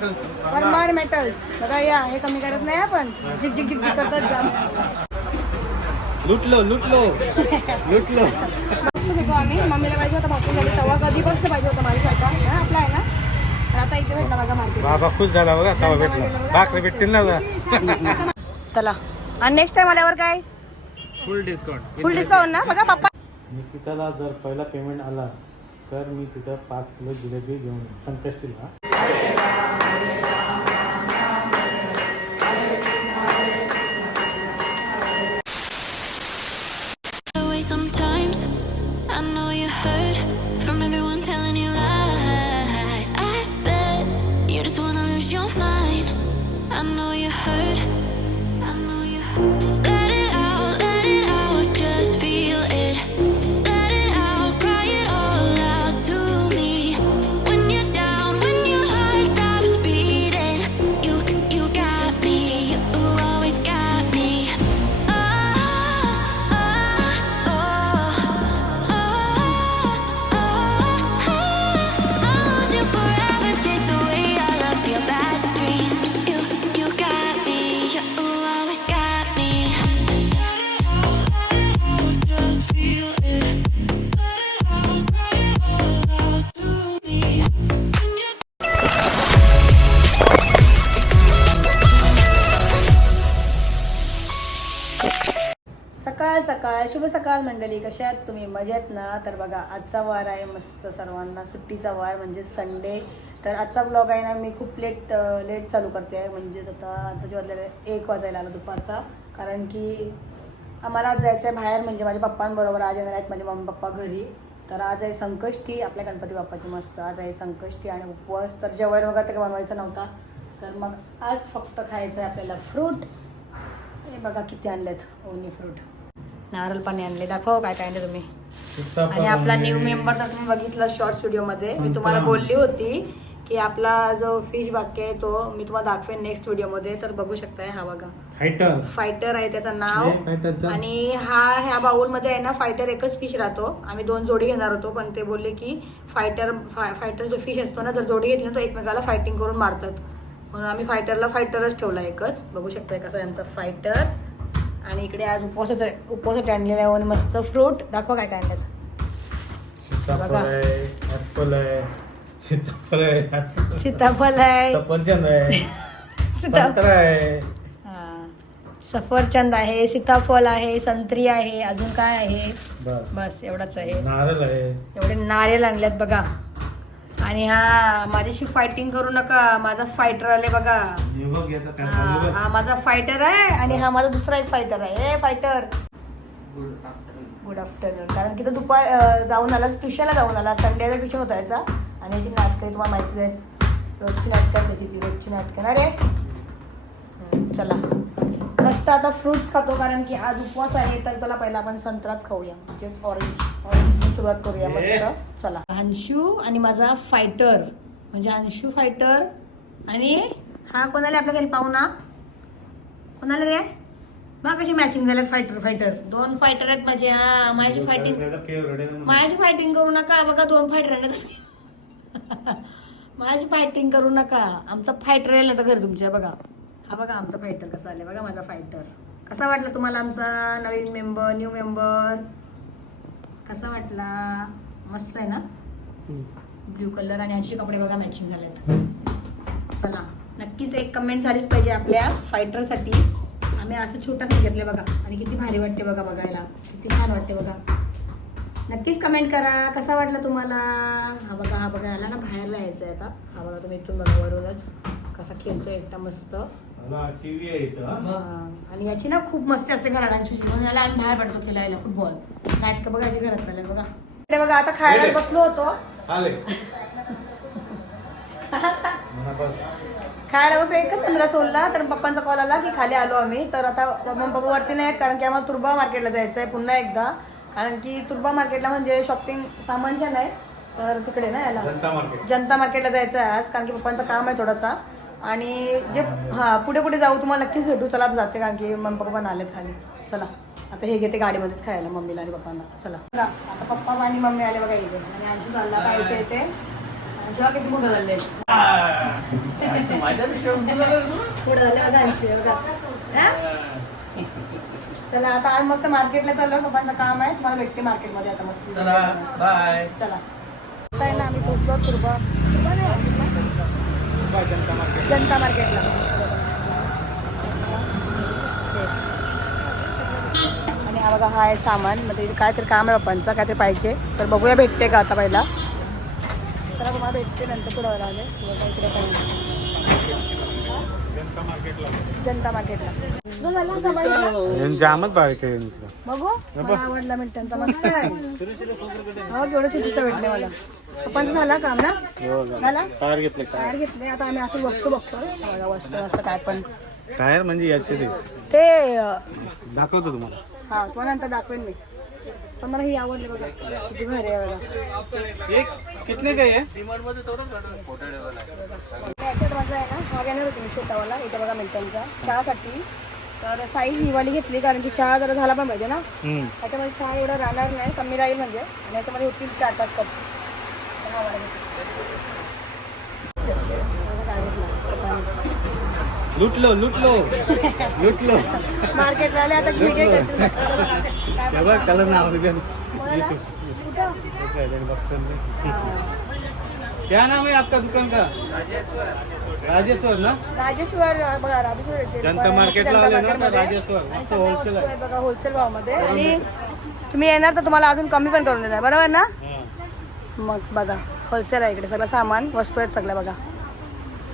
Parmar metals बघा या, हे कमी करत नाही आपण, झिक झिक झिक झिक करतात जाम. लुटलो घेतो आम्ही. मम्मीला पाहिजे होता भाकरी झाली तवा, कधी गोष्ट पाहिजे होता माझ्यासारखा हा आपला आहे ना. तर आता इथे भेटला माझा मार्केट. बाबा खुश झाला बघा, तवा भेटला. भाकरी भेटतील ना. चला, आणि नेक्स्ट टाइम आल्यावर काय फुल डिस्काउंट ना बघा पप्पा. निकिताला जर पहिला पेमेंट आला तर मी तिथं 5 किलो जिलेबी घेऊन संकष्टीला. Sometimes I know you heard from everyone telling you lies. I bet you just wanna lose your mind. I know you heard. Let it out, just feel it. Let it out, cry it all out to me. When you're down, when your heart stops beating, you got me, you always got me. सकाळ सकाळ, शुभ सकाळ मंडळी. कशा आहात तुम्ही? मजेत ना? तर बघा आजचा वार आहे मस्त, सर्वांना सुट्टीचा वार म्हणजे संडे. तर आजचा ब्लॉग आहे ना मी खूप लेट चालू करते आहे. म्हणजेच आताच्या वाजलेला 1 वाजायला आला दुपारचा. कारण की आम्हाला आज जायचं आहे बाहेर, म्हणजे माझ्या पप्पांबरोबर आज येणार आहेत माझे मम्मी पप्पा घरी. तर आज आहे संकष्टी आपल्या गणपती बाप्पाची मस्त. आज आहे संकष्टी आणि उपवास. तर जेवण वगैरे तर काही बनवायचं नव्हता. तर मग आज फक्त खायचं आहे आपल्याला फ्रूट. हे बघा किती आणलेत ओनी फ्रूट. नारळ पाणी आणले, दाखव काय काय आणले तुम्ही. आणि आपला न्यू मेंबर तर तुम्ही बघितलं शॉर्ट्स व्हिडिओमध्ये. मी तुम्हाला बोलली होती की आपला जो फिश बाकी आहे तो मी तुम्हाला दाखवेन नेक्स्ट व्हिडिओमध्ये. तर बघू शकताय हा बघा फायटर आहे त्याचं नाव. आणि ह्या बाउलमध्ये आहे ना फायटर एकच फिश राहतो. आम्ही 2 जोडी घेणार होतो पण ते बोलले की फायटर जो फिश असतो ना, जर जोडी घेतली ना तो एकमेकाला फायटिंग करून मारतात, म्हणून आम्ही फायटरच ठेवला एकच. बघू शकताय कसं आहे आमचा फायटर. आणि इकडे आज उपवासासाठी आणलेला आहे मस्त फ्रूट. दाखवा काय काय आणलं. बघा सीताफळ आहे, सफरचंद आहे, सीताफळ आहे, संत्री आहे, अजून काय आहे, बस एवढाच आहे. नारळ आहे, एवढे नारळ आणल्यात बघा. आणि हा माझ्याशी फायटिंग करू नका, माझा फायटर आले बघा. हा माझा फायटर आहे आणि हा माझा दुसरा एक फायटर आहे. Fighter good afternoon. कारण की तो दुपार जाऊन आला, ट्युशनला जाऊन आला. संडेला ट्युशन होता याचा. आणि याची नाटकं तुम्हाला माहिती आहे, रोजची नाटकं त्याची, ती रोजची नाटकं ना रे. चला मस्त आता फ्रुट्स खातो कारण की आज उपवास आहे. तर चला पहिला आपण संत्राच खाऊया, म्हणजेच ऑरेंज सुरुवात करूया मस्त. चला अंशू आणि माझा फायटर, म्हणजे अंशू फायटर आणि हा कोणाला आपल्या घरी पाहुणा कोणाला रे. बघा कशी मॅचिंग झाल्यात फायटर 2 फायटर आहेत माझे. हा माझी फायटिंग करू नका. बघा 2 फायटर आहेत. माझी फायटिंग करू नका. आमचा फायटर येईल ना तर घर तुमच्या. बघा हा बघा आमचा फायटर कसा आले. बघा माझा फायटर कसा वाटला तुम्हाला आमचा नवीन मेंबर, न्यू मेंबर कसा वाटला? मस्त आहे ना, ब्ल्यू कलर आणि अशी कपडे बघा मॅचिंग झालेत. चला नक्कीच एक कमेंट झालीच पाहिजे आपल्या फायटरसाठी. आम्ही असं छोटासा घेतले बघा आणि किती भारी वाटते बघा, बघायला किती छान वाटते बघा. नक्कीच कमेंट करा कसा वाटला तुम्हाला. हा बघा याला ना बाहेर यायचं आहे आता. हा बघा तुम्ही इथून बघा वरूनच कसा खेळतोय एकटा मस्त. आणि याची ना खूप मस्ती असते घरात अंशूची, म्हणून याला आम्ही बाहेर पडतो खेळायला फुटबॉल. नाटकं बघायची घरात चालेल बघा. बघा आता खायला बसलो होतो, खायला बसलो एकच संत्रा सोडला. तर पप्पांचा कॉल आला की खाली आलो आम्ही. तर आता पप्पा वरती नाही कारण की आम्हाला तुर्बा मार्केटला जायचं आहे पुन्हा एकदा. कारण की तुर्बा मार्केटला म्हणजे शॉपिंग सामानच्या नाही तर तिकडे ना याला जनता मार्केटला जायचं आहे आज. कारण की पप्पांचं काम आहे थोडासा. आणि जे पुढे जाऊ तुम्हाला नक्कीच भेटू. चला जाते कारण की मम्मी पप्पा पण आलेत खाली. चला आता हे घेते गाडीमध्येच खायला मम्मीला आणि पप्पांना. चला आता पप्पा आणि मम्मी आले बघा इथे. आणि अंशू चालला खायचे इथे. जेव्हा किती मोठं झाले पुढे झाले बघा 80 बघा हा? चला आता आम्ही मस्त मार्केटला चाललो पप्पांचं काम आहे तुम्हाला भेटते मार्केटमध्ये आता मस्त बाय. चला आता आहे ना आम्ही पोहोचलो तुर्बा जनता मार्केटला आणि हा बघा हा आहे सामान म्हणजे काहीतरी काम आहे पप्पांचं काहीतरी पाहिजे तर बघूया भेटते का आता पहिला चला तुम्हाला भेटते नंतर पुढं आले इकडे काही जनता मार्केटला झाला आता बाई? जामच बारीक आहे बघू मला आवडला मिनिटांचा मस्त आहे हो केवढं सुटीचं भेटले मला पप्पांचं झाला काम ना झाला टायर घेतले टायर घेतले आता आम्ही असं वस्तू बघतो बघा वस्तू असं काय पण टायर म्हणजे याचे ते दाखवतो तुम्हाला हा तुम्हाला नंतर दाखवेन मी पण मला ही आवडली बघा किती भारी आहे बघा एक कितने का आहे याच्यात माझा आहे ना हा घेणार होते मी छोटावाला इथे बघा मिल्टनचा चहासाठी तर साईज हिवाली घेतली कारण की चहा जरा झाला पण पाहिजे ना त्याच्यामध्ये चहा एवढा राहणार नाही कमी राहील म्हणजे आणि याच्यामध्ये होतील 4-5 कप लुटलो मार्केटला आले आता घे कलर नाव क्या नाम है आपका दुकान का राजेश्वर ना राजेश्वर बघा राजेश्वर येते. जनता मार्केटला आले ना मार्केटमध्ये. राजेश्वर आणि मस्त सगळ्या होलसेल वस्तू आहे आहेत बघा होलसेल भावामध्ये आणि तुम्ही येणार तर तुम्हाला अजून कमी पण करून देणार बरोबर ना मग बघा होलसेल आहे इकडे सगळं सामान वस्तू आहेत सगळ्या बघा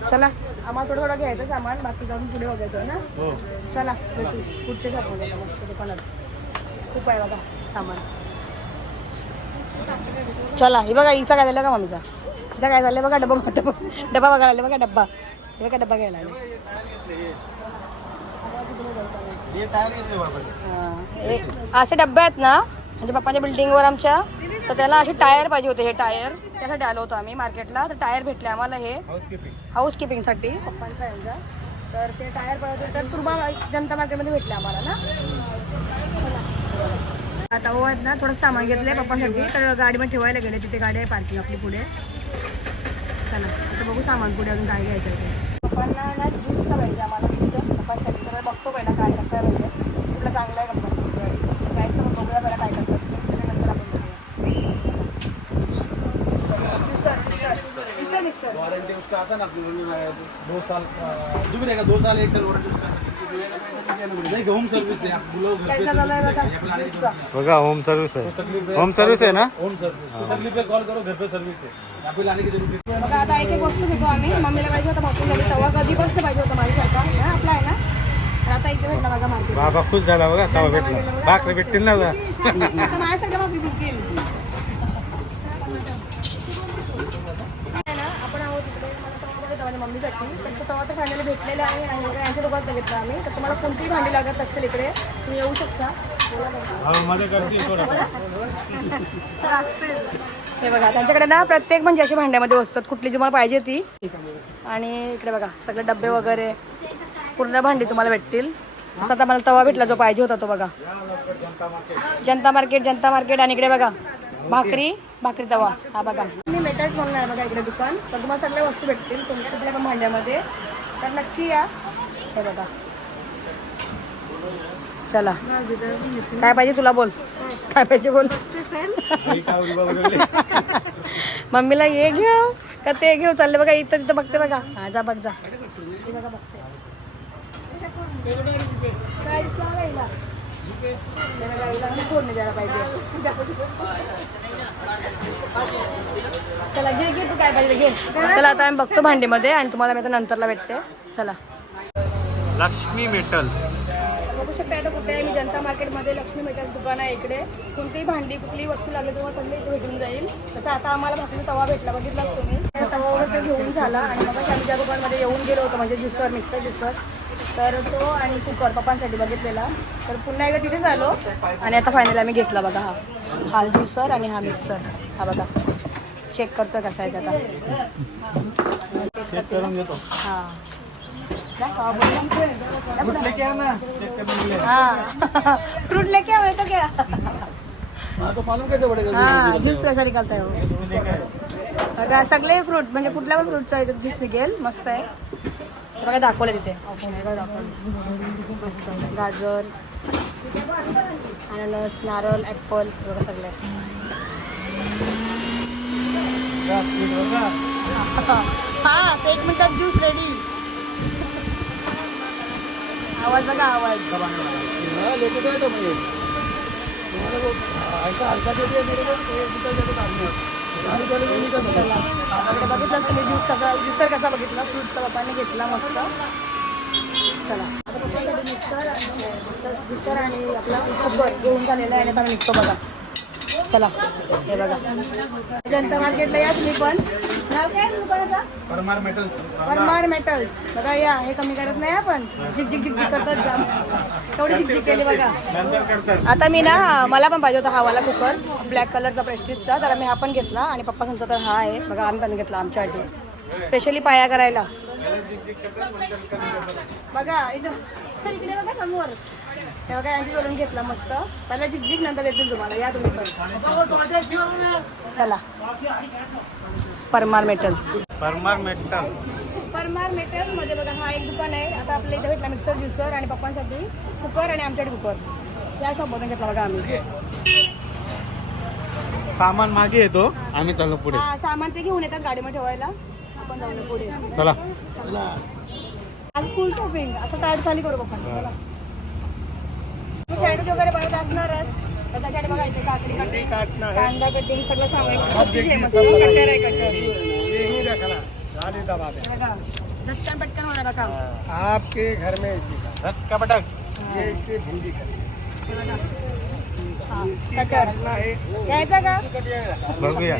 चला आम्हाला थोडं थोडं घ्यायचं सामान बाकी जाऊन पुढे बघायचं ना हो चला भेटू पुढच्या शॉपमध्ये आता मस्त दुकानात खूप आहे बघा सामान चला हे बघा हिचा काय झालं का मम्मीचा हिचा काय झालं बघा डबा बघायला आले बघा डब्बा हे बघा डब्बा घ्यायला आले ये टायर घेतले बाबा हा. असे डब्बे आहेत ना म्हणजे पप्पांच्या बिल्डिंगवर आमच्या तर त्याला असे टायर पाहिजे होते हे टायर त्यासाठी आलो होतो आम्ही मार्केटला तर टायर भेटले आम्हाला हे हाऊस किपिंगसाठी पप्पांचा यांचा तर ते टायर पाहिजे होते तर तुर्बा जनता मार्केटमध्ये भेटले आम्हाला ना आता हो आहेत ना थोडं सामान घेतलंय पप्पांसाठी तर गाडीमध्ये ठेवायला गेले तिथे गाडी आहे पार्किंग आपली पुढे चला आता बघू सामान पुढे अजून काय घ्यायचं आहे पप्पांना ना ज्यूसचा पाहिजे आम्हाला मिक्सर पप्पांसाठी तर बघतो पहिला काय कसं आहे म्हणजे कुठलं चांगलं आहे कंपनी प्राईसचं पण बघूया पहिला काय करतात ते त्याच्यानंतर आपण ज्युसर मिक्सर वारंटी उसका आता ना 2 साल जो भी रहेगा 2 साल 1 साल वारंटी उसका नहीं होम सर्विस है आप लोग घर पे कैसा झाला बघा ज्यूसचा बघा होम सर्विस आहे तकलीफ होम सर्विस आहे ना होम सर्विस कोई तकलीफ है कॉल करो घर पे सर्विस है आपको लाने की जरूरत नहीं बघा आता एक एक वस्तू घेतो आम्ही मम्मीला पाहिजे होता भाकरी झाली तवा कधी गोष्ट पाहिजे होता माझ्यासारखा हा आपला आहे ना तर आता इथे भेटला बघा मार्केट बाबा खुश झाला बघा तवा भेटला भाकरी भेटतील ना आता. आता माझ्यासारखं भाकरी भेटतील आपण आहोत इकडे मला तवा बघायचा माझ्या मम्मीसाठी तर तो तवा तर फायनली भेटलेला आहे आणि इकडे यांच्या दुकानात बघितलं आम्ही तर तुम्हाला कोणतीही भांडी लागत असतील इकडे तुम्ही येऊ शकता बोला बघा. हो, मध्ये करते थोडं हे बघा त्यांच्याकडे ना प्रत्येक म्हणजे अशी भांड्यामध्ये वस्तू आहेत कुठली तुम्हाला पाहिजे ती आणि इकडे बघा सगळे डब्बे वगैरे पूर्ण भांडी तुम्हाला भेटतील असं आता मला तवा भेटला जो पाहिजे होता तो बघा जनता मार्केट आणि इकडे बघा भाकरी तवा हा बघा मी मेटल्स म्हणून आहे बघा इकडे दुकान तर तुम्हाला सगळ्या वस्तू भेटतील तुमच्या कुठल्या पण भांड्यामध्ये तर नक्की या हे बघा चला काय पाहिजे तुला बोल काय पाहिजे बोल मम्मीला हे घेऊ का ते घेऊ चालले बघा इथं तिथं बघते बघा हा जा बघ जा हे बघा बघते फोडणी द्यायला पाहिजे चला घे तू काय पाहिजे घे चला आता आम्ही बघतो भांडीमध्ये आणि तुम्हाला मी आता नंतरला भेटते चला लक्ष्मी मेटल बघू शकता आता कुठे आहे मी जनता मार्केटमध्ये लक्ष्मी मेटल दुकान आहे इकडे कोणतीही भांडी कुठलीही वस्तू लागली तुम्हाला सगळं इथे भेटून जाईल तसं आता आम्हाला भाकरी तवा भेटला बघितलाच तुम्ही तवा वगैरे घेऊन झाला आणि मग आम्ही ज्या दुकानमध्ये येऊन गेलो होतो म्हणजे ज्युसर मिक्सर ज्युसर तर तो आणि कुकर पप्पांसाठी बघितलेला तर पुन्हा एकदा तिथेच आलो आणि आता फायनली आम्ही घेतला बघा हा ज्युसर आणि हा मिक्सर हा बघा चेक करतोय कसा आहे त्याचा हां फ्रूट लेके आओ तो क्या तो मालूम कैसे पड़ेगा हाँ जूस कैसा निकलता है वो बघा सगळे फ्रूट म्हणजे कुठल्या पण फ्रूटचा ज्यूस निघेल. मस्त आहे. बघा दाखवलं तिथे ऑप्शन आहे. बघा दाखवलं मस्त. गाजर, अननस, नारळ, ॲपल बघा सगळे. हा 1 मिनिटात ज्यूस रेडी. आवाज बघा आवाज. लेके जाए तो मुझे ऐसा हल्का दे दिया मेरे को बघितलं तुम्ही ज्यूस कसा ज्यूसर कसा बघितला फ्रूटचा पप्पाने घेतला मस्त. चला आता पप्पासाठी ज्यूसर आणि आपला कुकर घेऊन झालेला आहे आणि आता निघतो बघा. चला हे बघा जनता मार्केटला या तुम्ही पण. नाव काय दुकानाचा? परमार मेटल्स. परमार मेटल्स. बघा या हे कमी करत नाही आपण झिक झिक झिक झिक करतात जाम. तेवढी झिक झिक केली बघा. आता मी ना मला पण पाहिजे होता हा वाला कुकर ब्लॅक कलरचा प्रेस्टिजचा. तर मी हा पण घेतला आणि पप्पांचा तर हा आहे बघा. आम्ही पण घेतला आमच्यासाठी स्पेशली पाया करायला. बघा इथं इकडे बघा समोर हे बघा यांची करून घेतला मस्त. पहिला झिकझिक नंतर येतील तुम्हाला. या तुम्ही पण. चला Parmar metals. Parmar metals. Parmar metals मध्ये बघा हा एक दुकान आहे. आता आपल्या इथे भेटला मिक्सर ज्युसर आणि पप्पांसाठी कुकर आणि आमच्यासाठी कुकर. या शॉपमधून घेतला बघा आम्ही. सामान मागे येतो आम्ही चाललो पुढे. हा सामान ते घेऊन येतात गाडीमध्ये ठेवायला. आपण जाऊया पुढे. चला आज फुल शॉपिंग. आता टायर खाली करू पप्पा. सँडविच वगैरे बनवत असणारच. तर त्याच्यासाठी बघा इथे काकडी कटिंग कांदा कटिंग सगळं सामान कट्टर आहे कट्टर. बघा झटकन पटकन होणार काम. आपके घर में इसी का धक्का पटक. ये इसे भिंडी का कटर घ्यायचा का बघूया.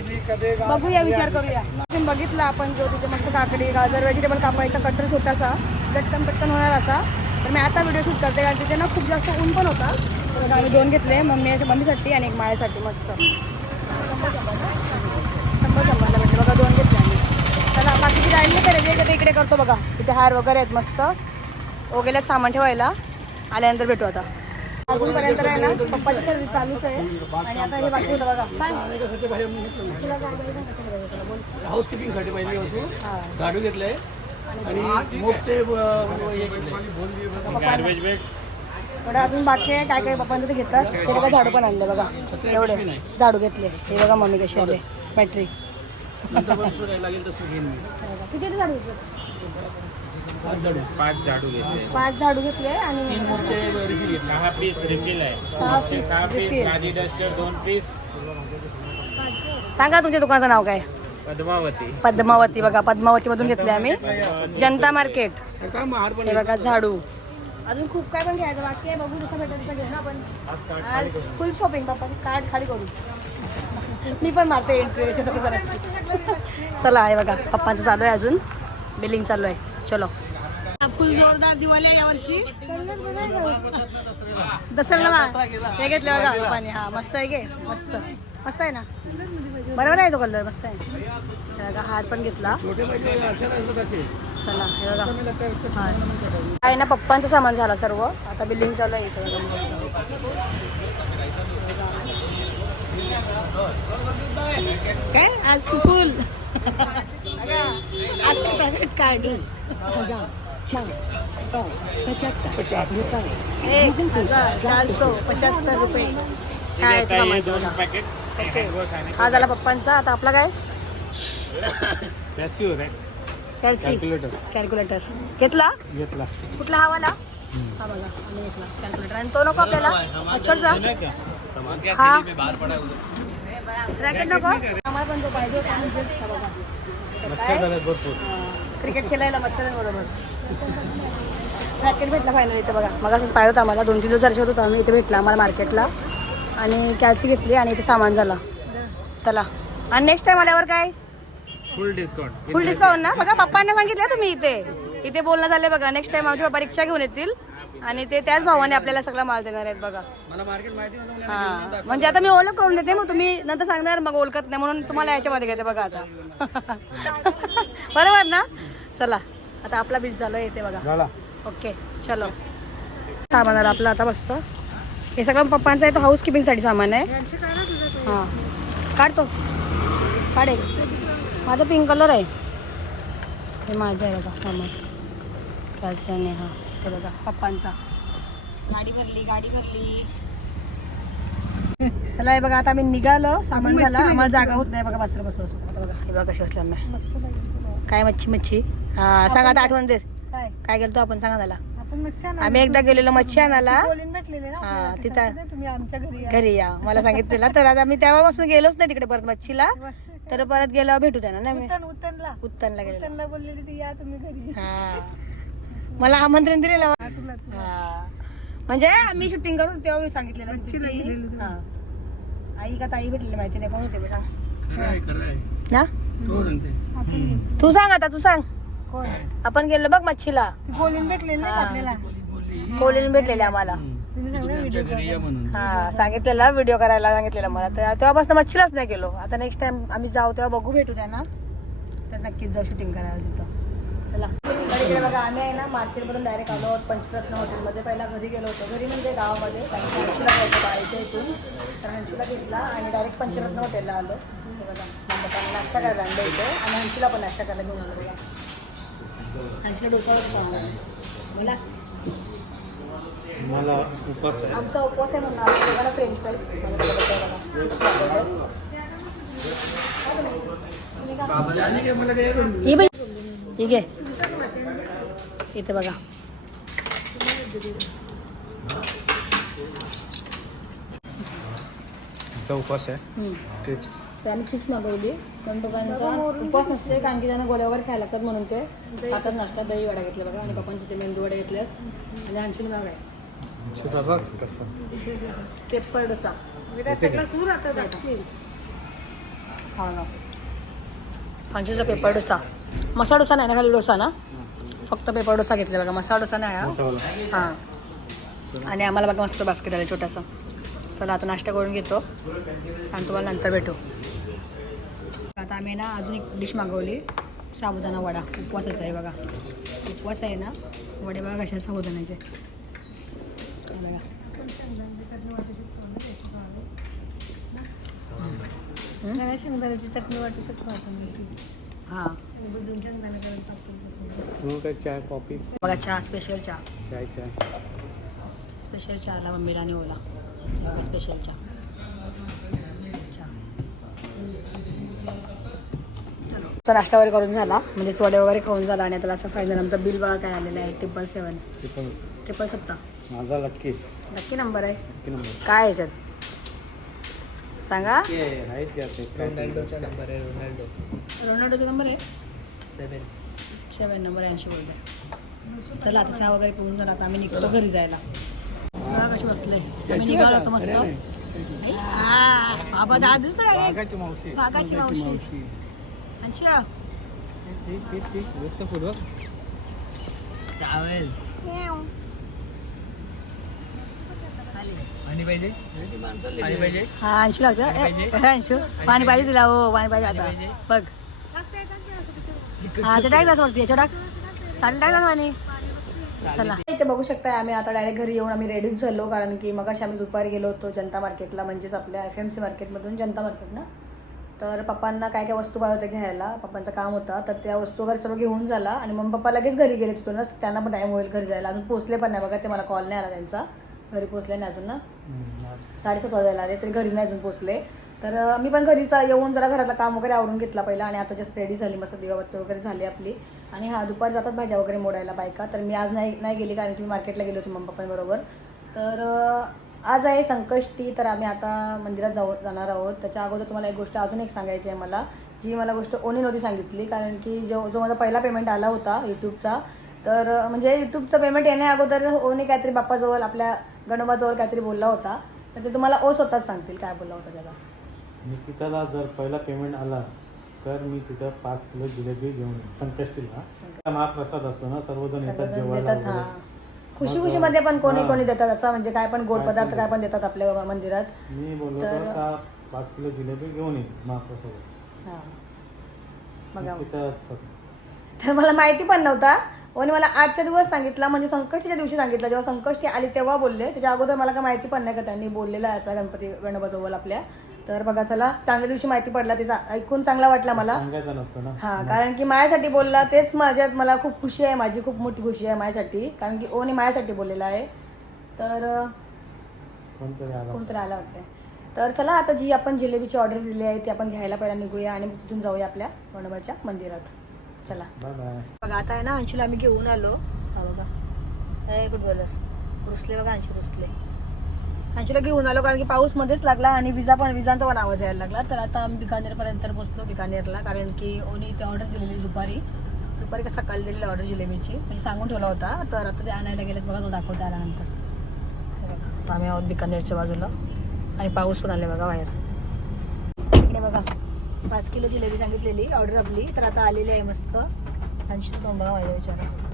बघूया विचार करूया. बघितलं आपण जो तिथे मस्त काकडी गाजर व्हेजिटेबल कापायचा कटर छोटासा झटकन पटकन होणार असा. तर मी आता व्हिडिओ शूट करते कारण तिथे ना खूप जास्त ऊन पण होता. तर आम्ही 2 घेतले मम्मीसाठी आणि एक माझ्यासाठी मस्त 100-100ला भेटले बघा. 2 घेतले आम्ही. चला बाकीची राहिली खरेदी तर इकडे करतो बघा. इथे हार वगैरे आहेत मस्त ओगेल्यात सामान ठेवायला. आल्यानंतर भेटू. आता अजूनपर्यंत आहे ना पप्पाची खरेदी चालूच आहे. आणि आता हे बाकी होतं बघा. तुला काय बोल. हाऊसकीपिंगसाठी पहिली वस्तू हां झाडू घेतलंय आणि मोपचे गार्बेज बॅग. थोडं अजून बाकी आहे काय काय पप्पांचं ते घेतात. ते बघा झाडू पण आणले बघा. एवढे झाडू घेतले. हे बघा मम्मी कशी आले बॅटरी. लागेल तसं घेईन मी. किती झाडू घेतले? 5 झाडू घेतले. 5 झाडू घेतले आणि 6 पीस रिफिल आहे. 6 पीस रिफिल. माझी डस्टर 2 पीस. सांगा तुमच्या दुकानाचं नाव काय? पद्मावती. पद्मावती. बघा पद्मावती मधून घेतले आम्ही जनता मार्केट. काय महार पण हे बघा झाडू. अजून खूप काय पण घ्यायचं बाकी आहे. बघू जसं भेटेल तसं घेऊ ना आपण. आज फुल शॉपिंग. पप्पाचं कार्ड खाली करू. मी पण मारते एंट्री. चला आहे बघा पप्पांचं चालू आहे अजून बिलिंग चालू आहे. चलो फुल जोरदार दिवाळी आहे यावर्षी. दसऱ्याला हे घेतलं बघा पप्पाने. हा मस्त आहे गे. मस्त मस्त आहे ना. बरोबर आहे तो कलर मस्त आहे. बघा हार पण घेतला. चला हे बघा हार आहे ना. पप्पांचं सामान झालं सर्व. आता बिलिंग चालू आहे इथे बघा. काय आज की फुल आज की पॅकेट काढू. 475 रुपये. काय पॅकेट. ओके हा झाला पप्पांचा. आता आपला काय कॅल्क्युलेटर कॅल्क्युलेटर घेतला. घेतला. कुठला हवाला हा बघा आम्ही घेतला कॅल्क्युलेटर. आणि तो नको आपल्याला अक्षरचा हा रॅकेट नको आम्हाला पण जो पाहिजे होता आम्ही घेतला बघा. लक्षात आलं भरपूर. क्रिकेट खेळायला मच्छर बरोबर. रॅकेट भेटला फायनल इथे बघा. मग असं पाहिजे होतं आम्हाला 2-3 दिवस चर्चा होतं आम्ही. इथे भेटला आम्हाला मार्केटला आणि कॅल्सी घेतली आणि इथे सामान झाला. चला आणि नेक्स्ट टाइम आल्यावर काय फुल डिस्काउंट. फुल डिस्काउंट ना. बघा पप्पांना सांगितलं तुम्ही इथे बोलणं झालं बघा. नेक्स्ट टाइम आमचे पप्पा रिक्षा घेऊन येतील आणि ते त्याच भावाने आपल्याला सगळा माल देणार आहेत बघा. मला मार्केट माहिती नव्हतं. हा म्हणजे आता मी ओळख करून देते मग तुम्ही नंतर सांगणार मग ओळखत नाही म्हणून तुम्हाला याच्यामध्ये घेते बघा आता. बरोबर ना. चला आता आपला बिल झालं येते बघा. झाला. ओके चलो सामान आला आपला आता मस्त. हे सगळं पप्पांचं आहे. तो हाऊस किपिंगसाठी सामान आहे. हां काढतो काढ एक माझा पिंक कलर आहे. हे माझं आहे बघा कामात कॅल्शियम हा हे बघा पप्पांचा. गाडी भरली. चला हे बघा आता आम्ही निघालो. सामान झालं. आम्हाला जागा होत नाही बघा बसलं बसू. आता बघा हे बघा कशी बसलं नाही. काय मच्छी हा सांगा आता आठवण देत. काय गेलतो आपण सांगा त्याला. आम्ही एकदा गेलेलो मच्छी आणायला. हा तिथं तुम्ही आमच्या घरी या मला सांगितलेलं. तर आता आम्ही तेव्हापासून गेलोच नाही तिकडे परत मच्छीला. तर परत गेल्यावर भेटू त्यांना ना. मी उत्तनला गेलेलो. बोललेली ती या तुम्ही घरी. हा मला आमंत्रण दिलेलं. हा म्हणजे आम्ही शूटिंग करून तेव्हा मी सांगितलेलं. हा आई का ताई भेटलेली माहिती नाही. कोण होते बेटा ना. तू सांग आता. तू सांग. आपण गेलो बघ मच्छीला. बोलून भेटलेली नाही आपल्याला. कोलीन भेटलेले आम्हाला. हा सांगितलेला व्हिडिओ करायला सांगितलेला मला. तर तेव्हापासून मच्छीलाच नाही गेलो. आता नेक्स्ट टाइम आम्ही जाऊ तेव्हा बघू भेटू त्यांना. तर नक्कीच जाऊ शूटिंग करायला तिथं. चला तर इकडे बघा आम्ही आहे ना मार्केटमधून डायरेक्ट आलो आहोत पंचरत्न हॉटेलमध्ये. पहिला घरी गेलो होतो. घरी म्हणजे गावामध्ये कारण की हंशूला घ्यायचं बाळीच्या इथून. तर हंशूला घेतला आणि डायरेक्ट पंचरत्न हॉटेलला आलो. हे बघा पप्पांना नाश्ता करायला आणलं इथे आणि हंशूला पण नाश्ता करायला घेऊन आलो. बघा हंशूला डोसा मला मला उपास आहे. आमचा उपवास आहे म्हणून आम्ही बघा फ्रेंच फ्राईज ठीक आहे. इथे बघा उपास आहे. टिप्स त्याने चिप्स मागवली. पण पप्पांचा उपवास नसते कारण की त्यांना गोळ्या वगैरे खायला लागतात म्हणून ते खातात नाश्ता. दही वडा घेतले बघा आणि पप्पांचे ते मेंदू वडे घेतले आणि आणखीन माग आहे पेपर डोसा. हा ना आमच्या पेपर डोसा. मसाला डोसा नाही ना खाली डोसा ना. फक्त पेपर डोसा घेतला बघा. मसाला डोसा नाही हा. हा आणि आम्हाला बघा मस्त बास्केट आलं छोटासा. चला आता नाश्ता करून घेतो आणि तुम्हाला नंतर भेटू. आता आम्ही ना अजून एक डिश मागवली. साबुदाणा वडा. उपवासाचा आहे बघा. उपवास आहे ना. वडे बघा कशा साबुदाण्याचे बघा. शेंगदाण्याची चटणी वाटू शकतो आपण जशी. हा बुजून शेंगदाणा करत टाकून. काय चहा कॉफी बघा चहा स्पेशल चहा. चहा स्पेशल चहाला मम्मीला आणि ओला स्पेशल चहा. चलो तर नाश्ता वगैरे करून झाला म्हणजे वडे वगैरे खाऊन झाला. आणि त्याला असं फायनल आमचं बिल बघा काय आलेलं आहे. 777 777 माझा लक्की नक्की नंबर आहे. लक्की नंबर काय याच्यात सांगा. रोनाल्डोचा नंबर आहे. रोनाल्डोचा नंबर आहे 7 नंबर 80 बोलतोय. चला आता चहा वगैरे पिऊन झाला. आता आम्ही निघतो घरी जायला. बघा कशी बसले. आम्ही निघालो होतो मस्त. बाबा दादा दिसतो डायरेक्ट. बागाची मावशी अंशिका हा अंशू लागतं. अंशू पाणी पाहिजे तिला. हो पाणी पाहिजे आता बघ. हा ते टाक बोलते याच्या टाक साडी टाक पाणी. चला इथे बघू शकता आम्ही आता डायरेक्ट घरी येऊन आम्ही रेडीच झालो. कारण की मगाशी आम्ही दुपारी गेलो होतो जनता मार्केटला म्हणजेच आपल्या FMC मार्केटमधून जनता मार्केट ना. तर पप्पांना काय काय वस्तू पाहिजे होत्या घ्यायला. पप्पांचा काम होता तर त्या वस्तू वगैरे सर्व घेऊन झाला. आणि मग पप्पा लगेच घरी गेले तिथूनच. त्यांना पण टाईम होईल घरी जायला. अजून पोचले पण नाही बघा. ते मला कॉल नाही आला त्यांचा. घरी पोचले नाही अजून ना. 7:30 वाजायला आले तरी घरी नाही अजून पोचले. तर मी पण घरीच येऊन जरा घरातलं काम वगैरे आवरून घेतला पहिला. आणि आता जस्ट रेडी झाली मस्त दिवाबत्ती वगैरे झाली आपली. आणि हा दुपारी जातात भाज्या वगैरे मोडायला बायका. तर मी आज नाही गेली कारण की मी मार्केटला गेली होती मम्मी पप्पांबरोबर. तर आज आहे संकष्टी. तर आम्ही आता मंदिरात जाणार आहोत. त्याच्या अगोदर तुम्हाला एक गोष्ट अजून एक सांगायची आहे मला. जी मला गोष्ट ओनी नव्हती सांगितली. कारण की जो माझा पहिला पेमेंट आला होता यूट्यूबचा. तर म्हणजे यूट्यूबचं पेमेंट येण्या अगोदर ओनी काहीतरी बाप्पाजवळ आपल्या गणोबाजवळ काहीतरी बोलला होता. तर ते तुम्हाला ओ स्वतःच सांगतील काय बोलला होता त्याला. निकिताला जर पहिला पेमेंट आला तर मी तिथं 5 किलो जिलेबी घेऊन संकष्टीला. महाप्रसाद असतो ना. सर्वजण येतात जेवायला वगैरे. खुशीमध्ये पण कोणी देतात असं म्हणजे काय पण गोड पदार्थ काय पण देतात आपल्या मंदिरात. मी बोललो होतो का 5 किलो जिलेबी घेऊन ये महाप्रसाद. तर मला माहिती पण नव्हता. आणि मला आजच्या दिवस सांगितला म्हणजे संकष्टीच्या दिवशी सांगितलं. जेव्हा संकष्टी आली तेव्हा बोलले. त्याच्या अगोदर मला काय माहिती पण नाही का त्यांनी बोललेलं आहे असं गणोबाजवळ आपल्या. तर बघा चला चांगल्या दिवशी माहिती पडला तिचा, ऐकून चांगला वाटला मला. सांगायचं नसतं ना. हा कारण की माझ्यासाठी बोलला, तेच माझ्यात मला खूप खुशी आहे, माझी खूप मोठी खुशी आहे माझ्यासाठी, कारण की ओने माझ्यासाठी बोललेला आहे. तर कोणतरी आला वाटतंय. तर चला आता जी आपण जिलेबीची ऑर्डर दिली आहे ती आपण घ्यायला पहिला निघूया आणि मग तिथून जाऊया आपल्या वडोबाच्या मंदिरात. चला बाय बाय. बघा आता आहे ना अंशूला आम्ही घेऊन आलो. हा बघा हे फुटबॉलर रुसले बघा, अंशू रुसले. अंशूला घेऊन आलो कारण की पाऊस मध्येच लागला आणि विजांचा पण आवाज यायला लागला. तर आता आम्ही बिकानेरपर्यंत पोहोचलो, बिकानेरला, कारण की ओनी इथे ऑर्डर दिलेली दुपारी का सकाळी दिलेली ऑर्डर जिलेबीची, म्हणजे सांगून ठेवला होता. तर आता ते आणायला गेलेत बघा, तो दाखवता आल्यानंतर. हे बघा आम्ही आहोत बिकानेरच्या बाजूला आणि पाऊस पण आले बघा बाहेर. इकडे बघा 5 किलो जिलेबी सांगितलेली ऑर्डर आपली, तर आता आलेली आहे मस्त. अंशूचं तोंड बघा माझ्या विचारा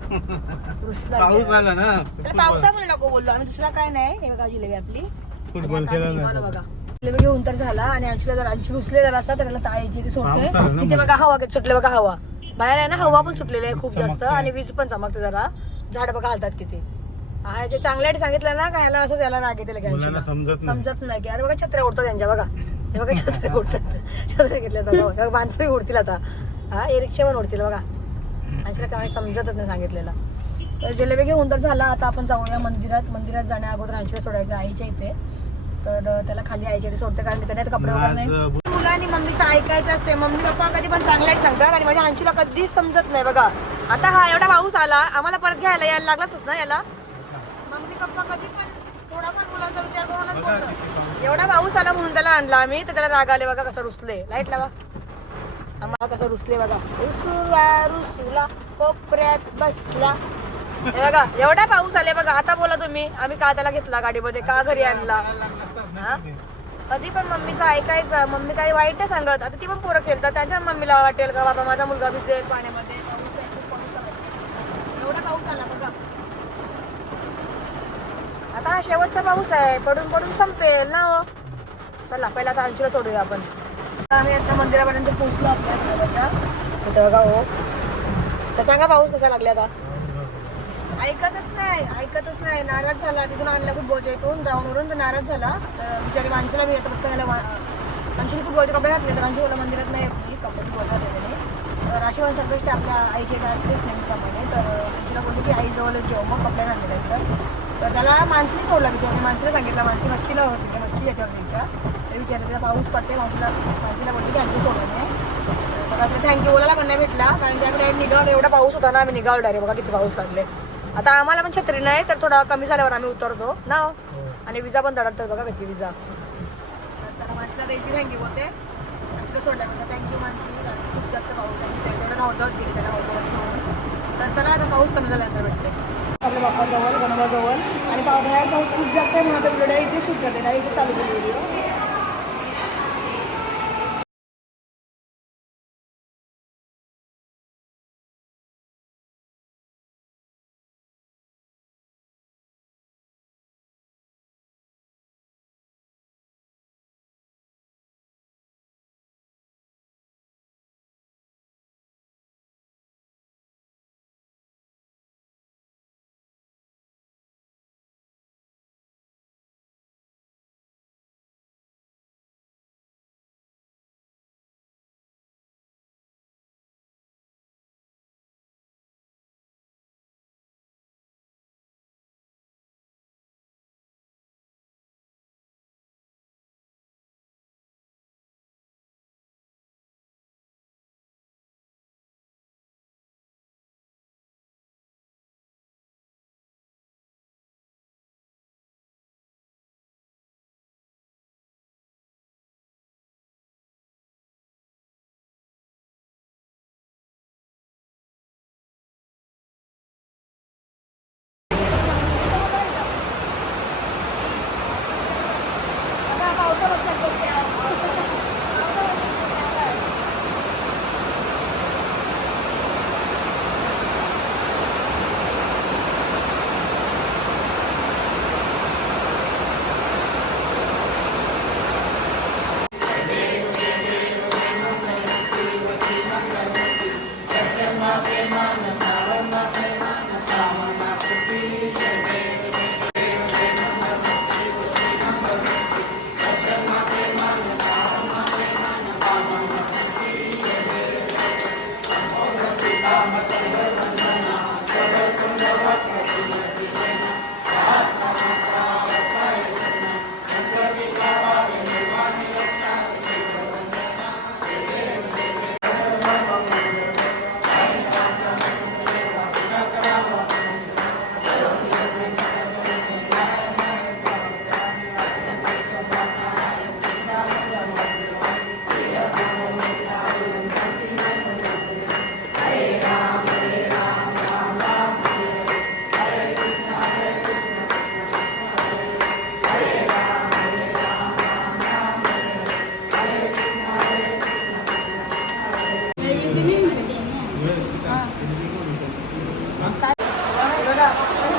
रुसला. पाऊस आला ना. त्याला पावसामुळे नको बोललो आम्ही, दुसरा काय नाही. हे बघा जिलेबी आपली. फुटबॉल आणि आता आम्ही खेळायला निघालो बघा. जिलेबी घेऊन तर झाला आणि अंशूला जर अंशू रुसले जर असा तर त्याला ताळीची ती सोडते. तिथे बघा हवा सुटले बघा, हवा बाहेर आहे ना, हवा पण सुटलेली आहे खूप जास्त आणि वीज पण चमकते जरा. झाड बघा हालतात किती. हा जे चांगल्यासाठी सांगितलं ना काय, याला असंच याला राग येते लगेच. समजत नाही की अरे बघा छत्र्या उडतात त्यांच्या बघा, हे बघा छत्र्या उडतात. छत्र्या घेतल्या बघा, माणसंही उडतील आता. हा ए रिक्षा पण उडतील बघा. अंशूला काय समजतच नाही सांगितलेलं. तर जिलेबी घेऊन तर झाला. आता आपण जाऊया मंदिरात. मंदिरात जाण्या अगोदर अंशूला सोडायचं आईच्या इथे. तर त्याला खाली आईच्या इथे सोडते कारण त्याने कपडे वगैरे नाही. मुलांनी मम्मीचं ऐकायचं असते. मम्मी पप्पा कधी पण चांगल्यासाठी सांगतात आणि माझ्या अंशूला कधीच समजत नाही बघा. आता हा एवढा पाऊस आला, आम्हाला परत घ्यायला यायला लागलाच ना याला. मम्मी पप्पा कधी पण थोडा पण मुलांचा विचार करूनच बोलतात. एवढा पाऊस आला म्हणून त्याला आणला आम्ही, तर त्याला राग आले बघा कसं रुसले. लाईट लावा. आम्हाला कसं रुसले बघा. रुसुला कोपऱ्यात बसला. हे बघा एवढा पाऊस आले बघा. आता बोला तुम्ही आम्ही का त्याला घेतला गाडीमध्ये, का घरी आणला. कधी पण मम्मीचं ऐकायचं. मम्मी काही वाईट नाही सांगत. आता ती पण पोरं खेळतात, त्यांच्या मम्मीला वाटेल का बाबा माझा मुलगा भिजेल पाण्यामध्ये. पाऊस आहे, खूप पाऊस आला. एवढा पाऊस आला बघा. आता हा शेवटचा पाऊस आहे, पडून पडून संपेल ना हो. चला पहिला आता अंशूला सोडूया आपण. आम्ही आता मंदिरापर्यंत पोहोचलो आपल्या घराच्या इथं बघा. हो तर सांगा पाऊस कसा लागला आता. ऐकतच नाही. नाराज झाला. तिथून आणला फुटबॉलच्या इथून ग्राउंडवरून, तर नाराज झाला. तर बिचारी माणसाला मी आता फक्त याला अंशूने फुटबॉलचे कपडे घातले, तर अंशू मला मंदिरात नाही येत नाही कपडे फुटबॉल घातलेले नाही. तर अशी पण संकष्टी आपल्या आईच्या इथे असतेच नेहमीप्रमाणे. तर अंशूला बोलली की आईजवळ जेव मग कपडे घातलेले आहेत. तर त्याला माणसाने सोडला बिचारी. माणसाला सांगितलं, माणसी मच्छीला होती, त्या मच्छी याच्यावर द्यायच्या. तर विचारलं तिला पाऊस पडते, माणसीला बोलली की अंशू सोडून आहे. बघा तर थँक्यू बोलायला पण नाही भेटला कारण की आम्ही निघालो. एवढा पाऊस होता ना, आम्ही निघालो डायरेक्ट. बघा किती पाऊस लागले. आता आम्हाला पण छत्री नाही, तर थोडा कमी झाल्यावर आम्ही उतरतो ना. आणि विजा पण धडकतात बघा किती विजा. चला माणसीला थँक्यू बोलते. अंशूला सोडल्यानंतर थँक्यू माणसी, कारण खूप जास्त पाऊस आहे. तेवढं धावधावत गेली त्याला पावसामध्ये घेऊन. तर चला आता पाऊस कमी झाल्यानंतर भेटते आपल्या बाप्पाजवळ, गणोबाजवळ. आणि बाहेर पाऊस खूप जास्त आहे म्हणून आता व्हिडिओ इथे शूट करते ना, इथे चालू केली व्हिडिओ.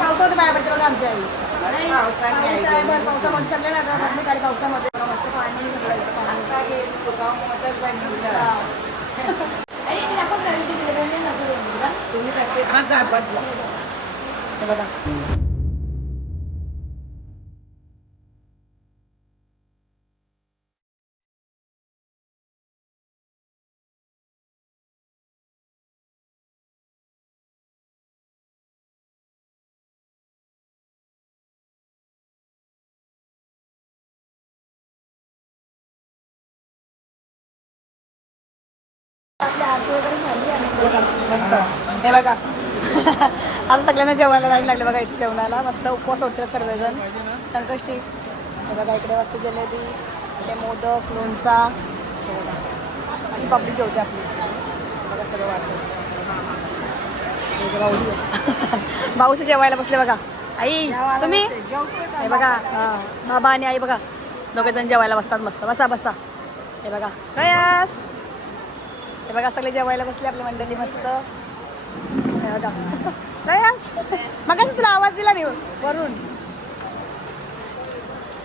पावसामध्ये पाया पडते बघा आमच्या आई नाही, पाऊस आहे, बरं, पावसामध्ये सगळं ना गं, मम्मी काढे पावसामध्ये बघा, मस्त पाणी सगळं इथं पाणी. हा. आई, इथे दाखव ना, इथे delivery नाही ना करून दिली का? हे बघा. आपल्या आरती वगैरे झाली आणि मस्त. हे बघा आता सगळ्यांना जेवायला लाईन लागले बघा इथे जेवणाला. मस्त उपवास होते सर्वजण संकष्टी. हे बघा इकडे मस्त जिलेबी, इकडे मोदक, लोणचा. हे बघा अशी पब्लिक जेवते आपली. हे बघा सगळं वाटतं. भाऊचे जेवायला बसले बघा. आई तुम्ही हे बघा बाबा आणि आई बघा दोघेजण जेवायला बसतात. मस्त बसा बसा. हे बघा प्रयास. हे बघा सगळे जेवायला बसले आपली मंडळी मस्त. हे बघा प्रयास. मग कसं तुला आवाज दिला मी वरून.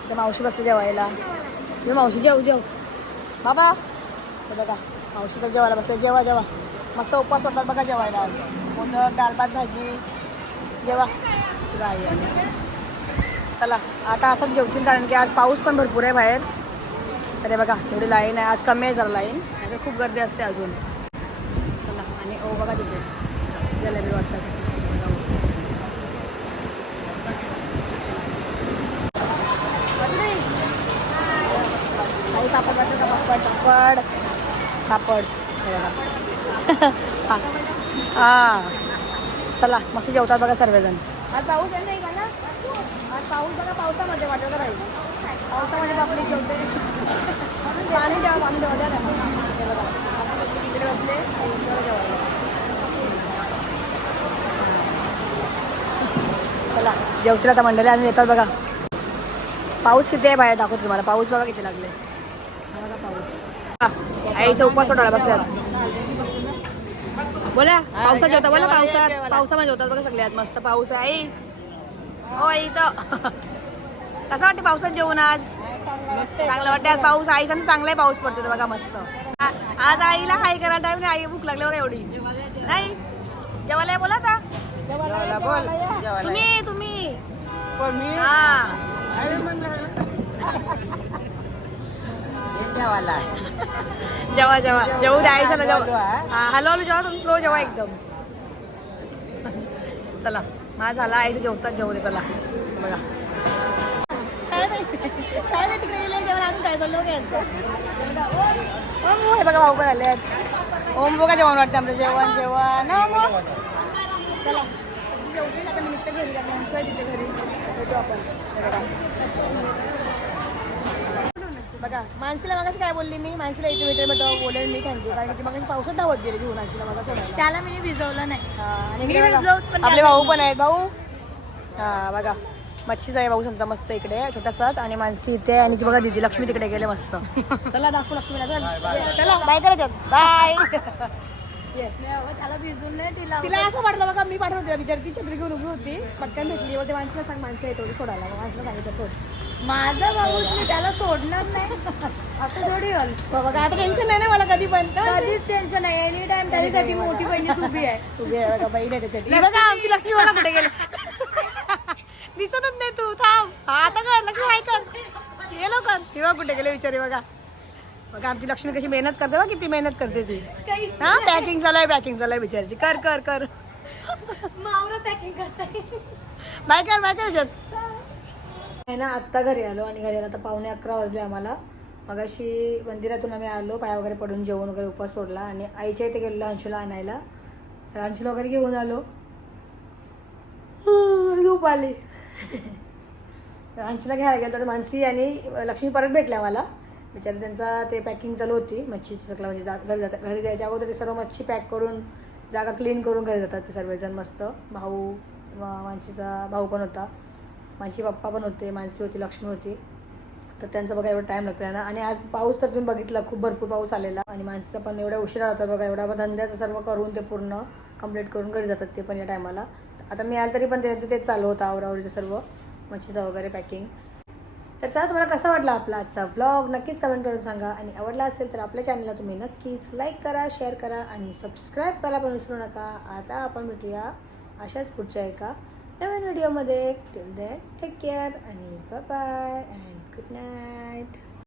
ते मावशी बसली जेवायला. तुम्ही मावशी जेव जेव बाबा. हे बघा मावशी तर जेवायला बसले. जेवा जेवा मस्त उपवास होतात बघा जेवायला. मोदक, दाल भात, भाजी जेवा. चला आता असंच जेवतील कारण की आज पाऊस पण भरपूर आहे बाहेर. तर हे बघा एवढी लाईन आहे. आज कमी आहे जरा लाईन, नाहीतर खूप गर्दी असते अजून. चला आणि ओ बघा तिथे जलेबी वाटतात. काही पापड वाटतं का? पापड पापड हे बघा. हां हां चला मस्त जेवतात बघा सर्वजण. आज पाऊस आहे नाही का ना? आज पाऊस बघा पावसामध्ये वाटत राहील. पावसामध्ये बापरे जेवते. पाणी द्या पाणी द्या द्या हे बघा तिकडे बसले जेवायला. चला जेवतील आता मंडळी. अजून येतात बघा. पाऊस किती आहे बाहेर दाखवतो तुम्हाला. पाऊस बघा किती लागले. हा बघा पाऊस. आईचा उपवास सोडायला बसल्यात. बोला पावसात जेवता. बोला पावसात. पावसामध्ये जेवतात बघा सगळ्यात. मस्त पाऊस आहे. आई हो आई इथं कसं वाटते पावसात जेवण आज? चांगलं वाटते आज पाऊस. आईचा चांगलाही पाऊस पडतो बघा मस्त. आज आईला हाय करायला टाइम नाही. आई भूक लागली बघा एवढी. नाही जेवायला बोला आता. तुम्ही तुम्ही हा जेवा जेवा जेवू द्या. आईचा ना जेवा. हा हॅलो हॅलो जेवा तुम्ही. स्लो जेवा एकदम. चला माझा झाला. आईचं जेवतात जेवू दे. चला बघा तिकडे गेले जेवण. अजून काय चाललं बघा. ओम हे बघा भाऊ पण आले आहेत. ओम बघा जेवण वाटतं आपलं. जेवण जेवण हो चला सगळी जेवतील आता. मी निघते घरी. आमचं तिथे घरी भेटू आपण. बघा मानसीला मगाशी काय बोलली मी. मानसीला इथे भेटेल मग बोलेल मी थँक्यू. कारण की मगाशी पावसात धावत गेली घेऊन आजीला मला सोडायला. त्याला मी भिजवलं नाही. आणि आपले भाऊ पण आहेत. भाऊ हा बघा मच्छीचा आहे भाऊ समजा मस्त इकडे छोटासाच. आणि मानसी इथे आणि ती बघा दिदी लक्ष्मी तिकडे गेले मस्त. चला दाखवू लक्ष्मीला. चला बाय करायचं. बाय. त्याला भिजून नाही दिला. तिला असं वाटलं बघा मी पाठवते बिचारी. ती छत्री घेऊन उभी होती पटकन भेटली. व ते माणसाला सांग माणसं आहे थोडी सोडायला. माणसाला सांगितलं सोड. माझा भाऊ मी त्याला सोडणार नाही असं थोडी होईल. बघा आता टेन्शन नाही ना मला कधी पण. कधीच टेन्शन नाही. एनी टाइम त्याच्यासाठी मोठी बहिणी उभी आहे. उभी आहे बघा बहीण आहे त्याच्यासाठी. बघा आमची लक्ष्मी बघा कुठे गेले. दिसतच नाही तू. थांब आता कर लक्ष्मी. हाय कर ये लवकर. तेव्हा कुठे गेले विचारे बघा. बघा आमची लक्ष्मी कशी मेहनत करते बघा. किती मेहनत करते ती. हा पॅकिंग चालू आहे बिचाराची. कर कर कर मावरा पॅकिंग करताय. बाय कर याच्यात आहे ना. आत्ता घरी आलो आणि घरी आलो आता 11:15 वाजले आम्हाला. मग अशी मंदिरातून आम्ही आलो. पाया वगैरे पडून जेवण वगैरे उपवास सोडला. आणि आईच्या इथे गेलो अंशूला आणायला. अंशूला वगैरे घेऊन आलो. झोप आली. अंशूला घ्यायला गेलो तर मानसी आणि लक्ष्मी परत भेटल्या मला. बिचारे त्यांचा ते पॅकिंग चालू होती मच्छीची. सकला म्हणजे घरी जायच्या अगोदर ते सर्व मच्छी पॅक करून जागा क्लीन करून घरी जातात ते सर्वजण मस्त. भाऊ मानसीचा भाऊ पण होता. मानसी पप्पा पण होते. मानसी होती लक्ष्मी होती. तर त्यांचा बघा एवढा टाईम लागतो ना. आणि आज पाऊस तर तुम्ही बघितला खूप भरपूर पाऊस आलेला. आणि मानसीचा पण एवढा उशिरा होता बघा. एवढा धंद्याचं सर्व करून ते पूर्ण कंप्लीट करून घरी जातात ते पण या टायमाला. आता मी आलं तरी पण त्यांचं तेच चालू होतं आवरावरीचं सर्व मच्छीचं वगैरे पॅकिंग. तर चला तुम्हाला कसा वाटला आपला आजचा व्लॉग नक्कीच कमेंट करून सांगा. आणि आवडला असेल तर आपल्या चॅनलला तुम्ही नक्कीच लाईक करा, शेअर करा आणि सबस्क्राईब करायला पण विसरू नका. आता आपण भेटूया अशाच पुढच्या एका नवीन व्हिडिओमध्ये. टिल देन टेक केअर आणि bye bye and good night.